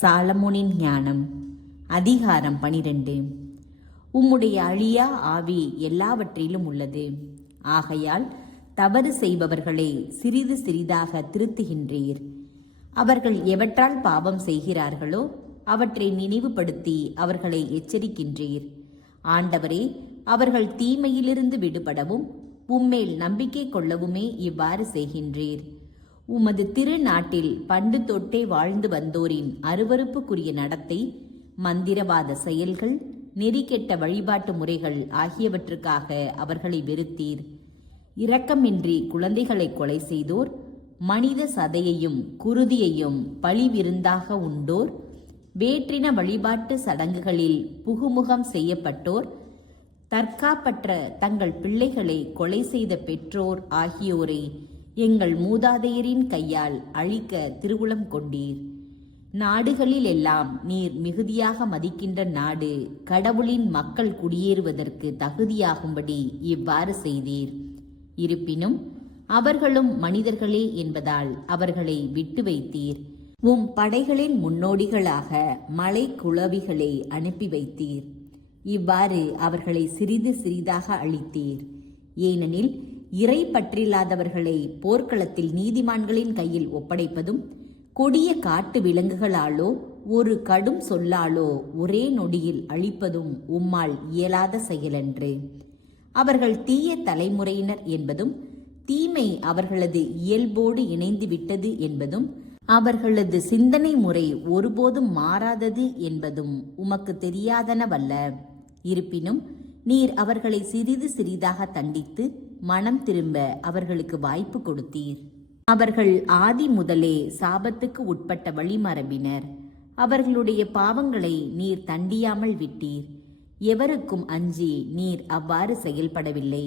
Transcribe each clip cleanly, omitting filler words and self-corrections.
சாலமோனின் ஞானம் அதிகாரம் 12. உம்முடைய அழியா ஆவி எல்லாவற்றிலும் உள்ளது. ஆகையால் தவறு செய்பவர்களை சிறிது சிறிதாக திருத்துகின்றீர். அவர்கள் எவற்றால் பாவம் செய்கிறார்களோ அவற்றை நினைவுபடுத்தி அவர்களை எச்சரிக்கின்றீர். ஆண்டவரே, அவர்கள் தீமையிலிருந்து விடுபடவும் உம்மேல் நம்பிக்கை கொள்ளவுமே இவ்வாறு செய்கின்றீர். உமது திருநாட்டில் பண்டு தொட்டே வாழ்ந்து வந்தோரின் அருவருப்புக்குரிய நடத்தை, மந்திரவாத செயல்கள், நெறிகெட்ட வழிபாட்டு முறைகள் ஆகியவற்றுக்காக அவர்களை வெறுத்தீர். இரக்கமின்றி குழந்தைகளை கொலை செய்தோர், மனித சதையையும் குருதியையும் பழி விருந்தாக உண்டோர், வேற்றின வழிபாட்டு சடங்குகளில் புகுமுகம் செய்யப்பட்டோர், தற்காப்பற்ற தங்கள் பிள்ளைகளை கொலை செய்த பெற்றோர் ஆகியோரை எங்கள் மூதாதையரின் கையால் அழிக்க திருவுளம் கொண்டீர். நாடுகளில் எல்லாம் நீர் மிகுதியாக மதிக்கின்ற நாடு கடவுளின் மக்கள் குடியேறுவதற்கு தகுதியாகும்படி இவ்வாறு செய்தீர். இருப்பினும் அவர்களும் மனிதர்களே என்பதால் அவர்களை விட்டு வைத்தீர். உம் படைகளின் முன்னோடிகளாக மலை குளவிகளை அனுப்பி வைத்தீர். இவ்வாறு அவர்களை சிறிது சிறிதாக அழித்தீர். ஏனெனில் இறை பற்றில்லாதவர்களை போர்க்களத்தில் நீதிமான்களின் கையில் ஒப்படைப்பதும், கொடிய காட்டு விலங்குகளாலோ ஒரு கடும் சொல்லாலோ ஒரே நொடியில் அழிப்பதும் உம்மால் இயலாத செயலன்று. அவர்கள் தீய தலைமுறையினர் என்பதும், தீமை அவர்களது இயல்போடு இணைந்து விட்டது என்பதும், அவர்களது சிந்தனை முறை ஒருபோதும் மாறாதது என்பதும் உமக்கு தெரியாதனவல்ல. இருப்பினும் நீர் அவர்களை சிறிது சிறிதாக தண்டித்து மனம் திரும்ப அவர்களுக்கு வாய்ப்பு கொடுத்தீர். அவர்கள் ஆதி முதலே சாபத்துக்கு உட்பட்ட வழிமரபினர். அவர்களுடைய பாவங்களை நீர் தண்டியாமல் விட்டீர். எவருக்கும் அஞ்சி நீர் அவ்வாறு செயல்படவில்லை.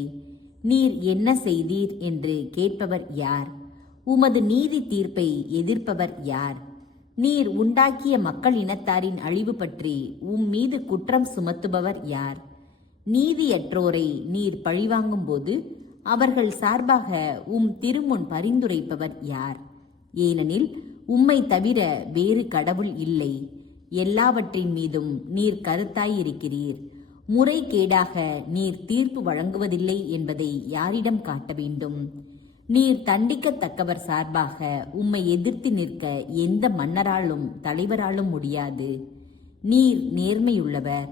நீர் என்ன செய்தீர் என்று கேட்பவர் யார்? உமது நீதி தீர்ப்பை எதிர்ப்பவர் யார்? நீர் உண்டாக்கிய மக்கள் இனத்தாரின் அழிவு பற்றி மீது குற்றம் சுமத்துபவர் யார்? நீதியற்றோரை நீர் பழிவாங்கும் போது அவர்கள் சார்பாக திருமுன் பரிந்துரைப்பவர் யார்? ஏனெனில் உம்மை தவிர வேறு கடவுள் இல்லை. எல்லாவற்றின் மீதும் நீர் கருத்தாயிருக்கிறீர். முறைகேடாக நீர் தீர்ப்பு வழங்குவதில்லை என்பதை யாரிடம் காட்ட வேண்டும்? நீர் தண்டிக்கத்தக்கவர் சார்பாக உம்மை எதிர்த்து நிற்க எந்த மன்னராலும் தலைவராலும் முடியாது. நீர் நேர்மையுள்ளவர்,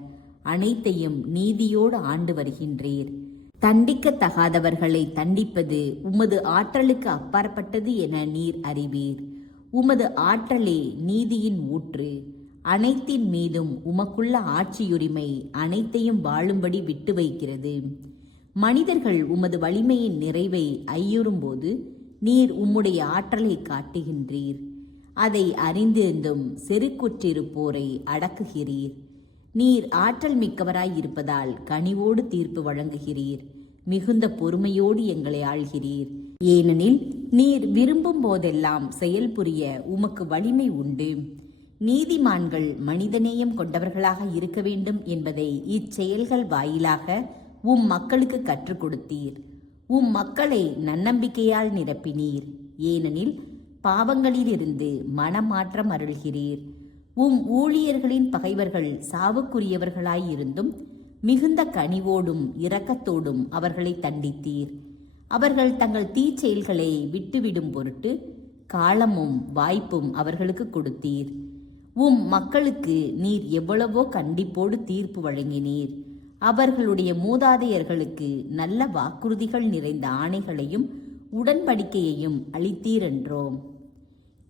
அனைத்தையும் நீதியோடு ஆண்டு வருகின்றீர். தண்டிக்கத்தகாதவர்களை தண்டிப்பது உமது ஆற்றலுக்கு அப்பாற்பட்டது என நீர் அறிவீர். உமது ஆற்றலே நீதியின் ஊற்று. அனைத்தின் மீதும் உமக்குள்ள ஆட்சியுரிமை அனைத்தையும் வாழும்படி விட்டு வைக்கிறது. மனிதர்கள் உமது வலிமையின் நிறைவை ஐயுறும்போது நீர் உம்முடைய ஆற்றலை காட்டுகின்றீர். அதை அறிந்திருந்தும் செருக்குற்றிருப்போரை அடக்குகிறீர். நீர் ஆற்றல் மிக்கவராய் இருப்பதால் கனிவோடு தீர்ப்பு வழங்குகிறீர். மிகுந்த பொறுமையோடு எங்களை ஆள்கிறீர். ஏனெனில் நீர் விரும்பும் போதெல்லாம் செயல் புரிய உமக்கு வலிமை உண்டு. நீதிமான்கள் மனிதநேயம் கொண்டவர்களாக இருக்க வேண்டும் என்பதை இச்செயல்கள் வாயிலாக மக்களுக்கு கற்றுக் கொடுத்தீர். மக்களை நன்னம்பிக்கையால் நிரப்பினீர். ஏனெனில் பாவங்களிலிருந்து மனமாற்றம் அருள்கிறீர். ஊழியர்களின் பகைவர்கள் சாவுக்குரியவர்களாயிருந்தும் மிகுந்த கனிவோடும் இரக்கத்தோடும் அவர்களை தண்டித்தீர். அவர்கள் தங்கள் தீச்செயல்களை விட்டுவிடும் பொருட்டு காலமும் வாய்ப்பும் அவர்களுக்கு கொடுத்தீர். மக்களுக்கு நீர் எவ்வளவோ கண்டிப்போடு தீர்ப்பு வழங்கினீர். அவர்களுடைய மூதாதையர்களுக்கு நல்ல வாக்குறுதிகள் நிறைந்த ஆணைகளையும் உடன்படிக்கையையும் அளித்தீரென்றோம்.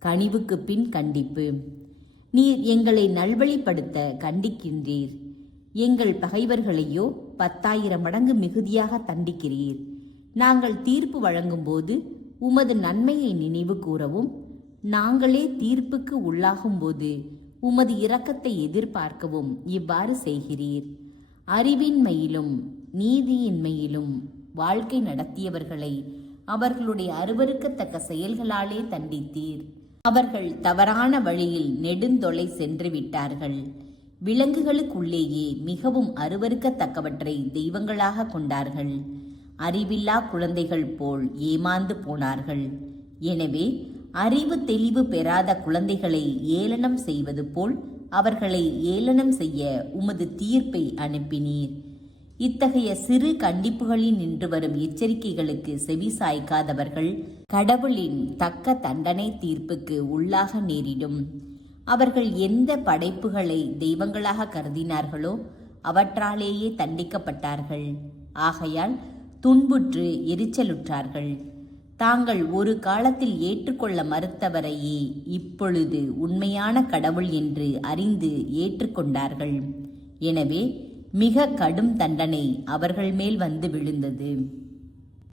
கனிவுக்கு பின் கண்டிப்பு. நீர் எங்களை நல்வழிப்படுத்த கண்டிக்கின்றீர். எங்கள் பகைவர்களையோ 10,000 மடங்கு மிகுதியாக தண்டிக்கிறீர். நாங்கள் தீர்ப்பு வழங்கும்போது உமது நன்மையை நினைவு கூறவும், நாங்களே தீர்ப்புக்கு உள்ளாகும் போது உமது இரக்கத்தை எதிர்பார்க்கவும் இவ்வாறு செய்கிறீர். அறிவின்மையிலும் நீதியின்மையிலும் வாழ்க்கை நடத்தியவர்களை அவர்களுடைய அருவருக்கத்தக்க செயல்களாலே தண்டித்தீர். அவர்கள் தவறான வழியில் நெடுந்தொலை சென்று விட்டார்கள். விலங்குகளுக்குள்ளேயே மிகவும் அருவருக்கத்தக்கவற்றை தெய்வங்களாக கொண்டார்கள். அறிவில்லா குழந்தைகள் போல் ஏமாந்து போனார்கள். எனவே அறிவு தெளிவு பெறாத குழந்தைகளை ஏளனம் செய்வது போல் அவர்களை ஏளனம் செய்ய உமது தீர்ப்பை அனுப்பினீர். இத்தகைய சிறு கண்டிப்புகளில் நின்று வரும் எச்சரிக்கைகளுக்கு செவி சாய்க்காதவர்கள் கடவுளின் தக்க தண்டனை தீர்ப்புக்கு உள்ளாக நேரிடும். அவர்கள் எந்த படைப்புகளை தெய்வங்களாக கருதினார்களோ அவற்றாலேயே தண்டிக்கப்பட்டார்கள். ஆகையால் துன்புற்று எரிச்சலுற்றார்கள். தாங்கள் ஒரு காலத்தில் ஏற்றுக்கொள்ள மறுத்தவரையே இப்பொழுது உண்மையான கடவுள் என்று அறிந்து ஏற்றுக்கொண்டார்கள். எனவே மிக கடும் தண்டனை அவர்கள் மேல் வந்து விழுந்தது.